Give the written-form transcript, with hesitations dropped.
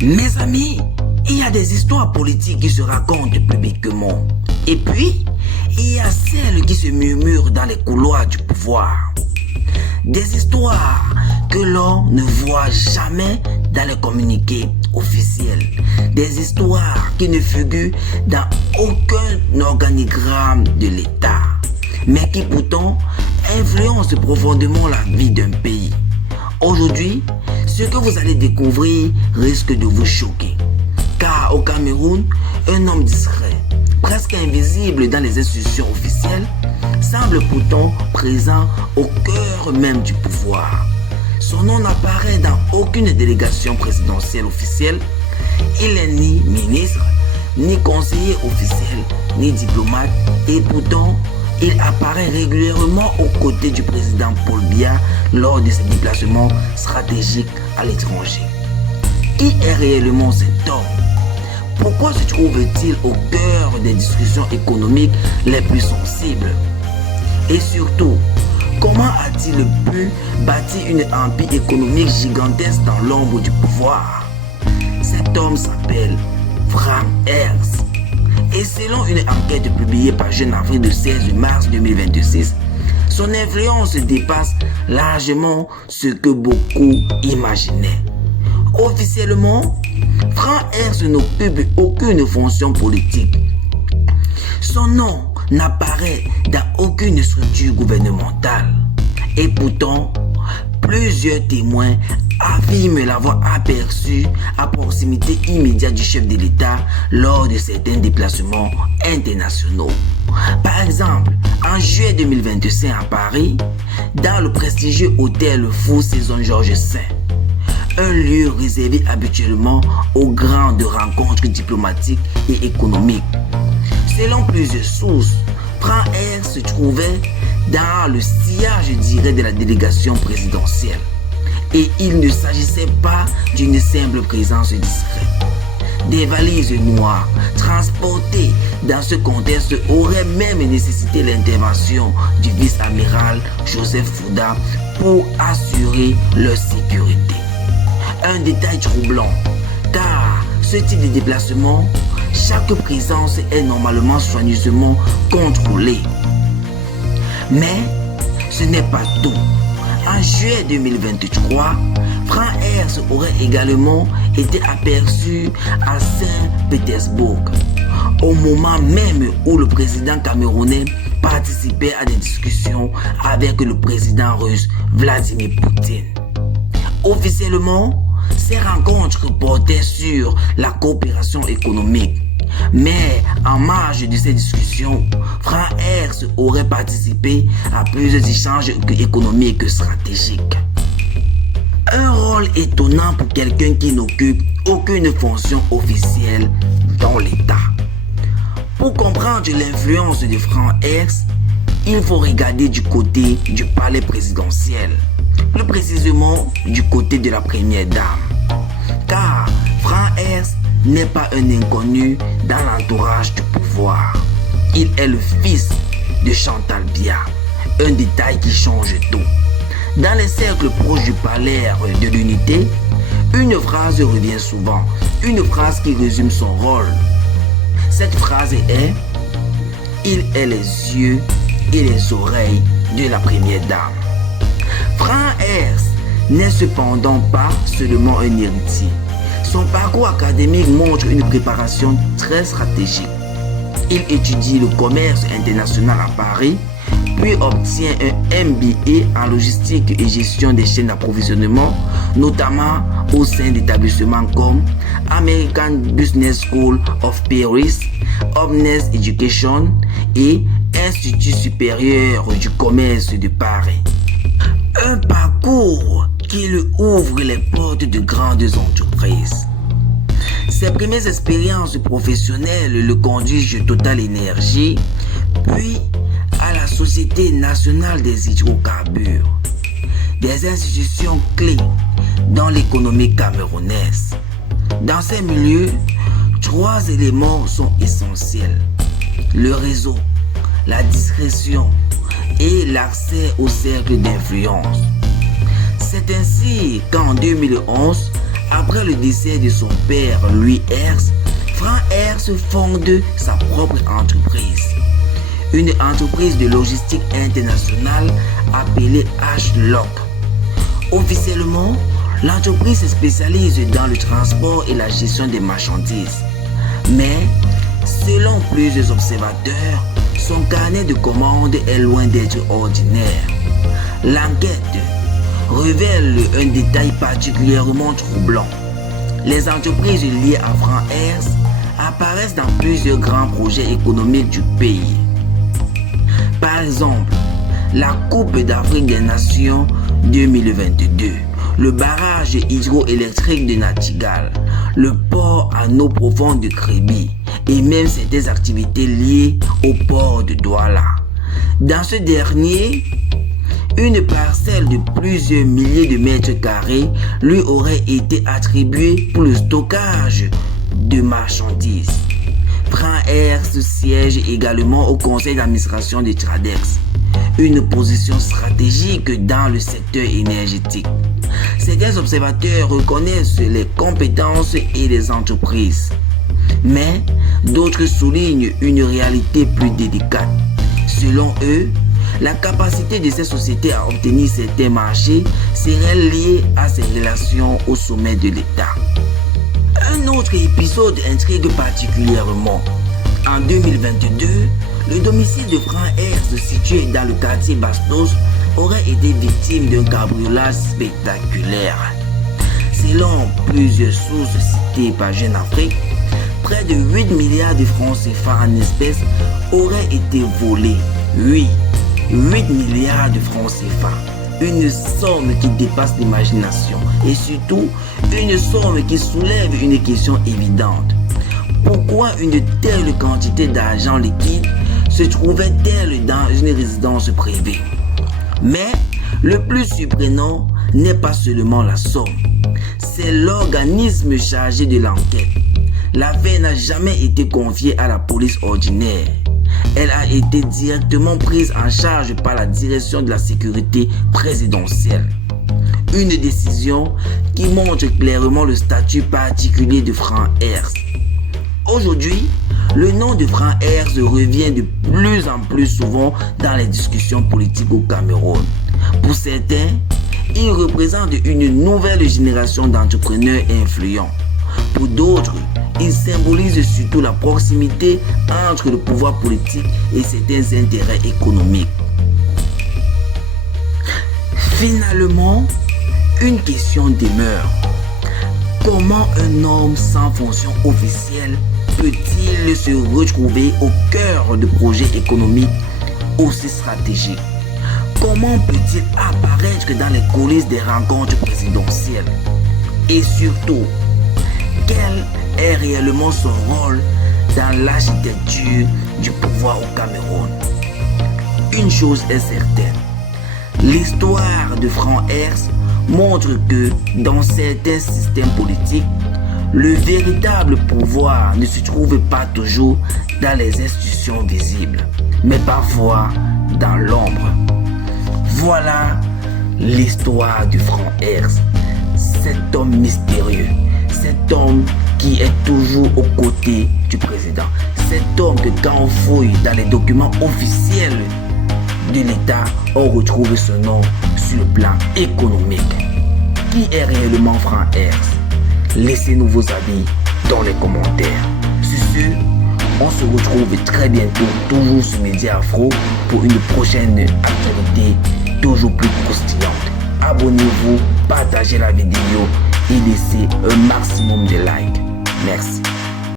Mes amis, il y a des histoires politiques qui se racontent publiquement. Et puis, il y a celles qui se murmurent dans les couloirs du pouvoir. Des histoires que l'on ne voit jamais dans les communiqués officiels. Des histoires qui ne figurent dans aucun organigramme de l'État, mais qui pourtant influencent profondément la vie d'un pays. Aujourd'hui, ce que vous allez découvrir risque de vous choquer. Car au Cameroun, un homme discret, presque invisible dans les institutions officielles, semble pourtant présent au cœur même du pouvoir. Son nom n'apparaît dans aucune délégation présidentielle officielle. Il n'est ni ministre, ni conseiller officiel, ni diplomate, et pourtant, il apparaît régulièrement aux côtés du président Paul Biya lors de ses déplacements stratégiques à l'étranger. Qui est réellement cet homme? Pourquoi se trouve-t-il au cœur des discussions économiques les plus sensibles? Et surtout, comment a-t-il pu bâtir une empire économique gigantesque dans l'ombre du pouvoir? Cet homme s'appelle Franck Ers. Et selon une enquête publiée par Jeune Afrique le 16 mars 2026, son influence dépasse largement ce que beaucoup imaginaient. Officiellement, Franck Ers n'occupe aucune fonction politique. Son nom n'apparaît dans aucune structure gouvernementale. Et pourtant, plusieurs témoins affirment l'avoir aperçu à proximité immédiate du chef de l'État lors de certains déplacements internationaux. Par exemple, en juillet 2025 à Paris, dans le prestigieux hôtel Four Seasons Georges V, un lieu réservé habituellement aux grandes rencontres diplomatiques et économiques. Selon plusieurs sources, Franck Ers se trouvait dans le sillage direct de la délégation présidentielle. Et il ne s'agissait pas d'une simple présence discrète. Des valises noires transportées dans ce contexte auraient même nécessité l'intervention du vice-amiral Joseph Fouda pour assurer leur sécurité. Un détail troublant, car ce type de déplacement, chaque présence est normalement soigneusement contrôlée. Mais ce n'est pas tout. En juillet 2023, Franck Ers aurait également été aperçu à Saint-Pétersbourg, au moment même où le président camerounais participait à des discussions avec le président russe Vladimir Poutine. Officiellement, ces rencontres portaient sur la coopération économique. Mais en marge de ces discussions, Franck Ers aurait participé à plusieurs échanges économiques stratégiques. Un rôle étonnant pour quelqu'un qui n'occupe aucune fonction officielle dans l'État. Pour comprendre l'influence de Franck Ers, il faut regarder du côté du palais présidentiel, plus précisément du côté de la première dame. Car Franck Ers n'est pas un inconnu dans l'entourage du pouvoir. Il est le fils de Chantal Biya, un détail qui change tout. Dans les cercles proches du palais de l'unité, une phrase revient souvent, une phrase qui résume son rôle. Cette phrase est « Il est les yeux et les oreilles de la première dame ». Franck Ers n'est cependant pas seulement un héritier. Son parcours académique montre une préparation très stratégique. Il étudie le commerce international à Paris, puis obtient un MBA en logistique et gestion des chaînes d'approvisionnement, notamment au sein d'établissements comme American Business School of Paris, Omnes Education et Institut supérieur du commerce de Paris. Un parcours qui lui ouvre les portes de grandes entreprises. Ses premières expériences professionnelles le conduisent de Total Energy, puis à la Société nationale des hydrocarbures, des institutions clés dans l'économie camerounaise. Dans ces milieux, trois éléments sont essentiels: le réseau, la discrétion et l'accès au cercle d'influence. C'est ainsi qu'en 2011, Après le décès de son père, Louis Herse, Franck Herse fonde sa propre entreprise. Une entreprise de logistique internationale appelée H-Loc. Officiellement, l'entreprise se spécialise dans le transport et la gestion des marchandises. Mais, selon plusieurs observateurs, son carnet de commandes est loin d'être ordinaire. L'enquête révèle un détail particulièrement troublant. Les entreprises liées à Franck Herse apparaissent dans plusieurs grands projets économiques du pays. Par exemple, la Coupe d'Afrique des Nations 2022, le barrage hydroélectrique de Nachtigal, le port à eau profonde de Kribi et même certaines activités liées au port de Douala. Dans ce dernier, une parcelle de plusieurs milliers de mètres carrés lui aurait été attribuée pour le stockage de marchandises. Franck Herse siège également au conseil d'administration de Tradex, une position stratégique dans le secteur énergétique. Certains observateurs reconnaissent les compétences et les entreprises, mais d'autres soulignent une réalité plus délicate. Selon eux, la capacité de ces sociétés à obtenir certains marchés serait liée à ses relations au sommet de l'État. Un autre épisode intrigue particulièrement. En 2022, le domicile de Franck Herse situé dans le quartier Bastos aurait été victime d'un cambriolage spectaculaire. Selon plusieurs sources citées par Jeune Afrique, près de 8 milliards de francs CFA en espèces auraient été volés. Oui, 8 milliards de francs CFA. Une somme qui dépasse l'imagination et surtout une somme qui soulève une question évidente. Pourquoi une telle quantité d'argent liquide se trouvait-elle dans une résidence privée? Mais le plus surprenant n'est pas seulement la somme, c'est l'organisme chargé de l'enquête. L'affaire n'a jamais été confiée à la police ordinaire. Elle a été directement prise en charge par la direction de la sécurité présidentielle. Une décision qui montre clairement le statut particulier de Franck Herse. Aujourd'hui, le nom de Franck Herse revient de plus en plus souvent dans les discussions politiques au Cameroun. Pour certains, il représente une nouvelle génération d'entrepreneurs influents. Pour d'autres, il symbolise surtout la proximité entre le pouvoir politique et certains intérêts économiques. Finalement, une question demeure. Comment un homme sans fonction officielle peut-il se retrouver au cœur de projets économiques aussi stratégiques? Comment peut-il apparaître dans les coulisses des rencontres présidentielles? Et surtout, quel est réellement son rôle dans l'architecture du pouvoir au Cameroun? Une chose est certaine, l'histoire de Franck Herse montre que dans certains systèmes politiques, le véritable pouvoir ne se trouve pas toujours dans les institutions visibles, mais parfois dans l'ombre. Voilà l'histoire de Franck Herse, cet homme mystérieux, cet homme qui est toujours aux côtés du président, cet homme que quand on fouille dans les documents officiels de l'État, on retrouve ce nom sur le plan économique. Qui est réellement Franck Herse? Laissez-nous vos avis dans les commentaires. Sur ce, on se retrouve très bientôt, toujours sur Média Afro, pour une prochaine actualité toujours plus croustillante. Abonnez-vous, partagez la vidéo et laissez un maximum de likes. Merci.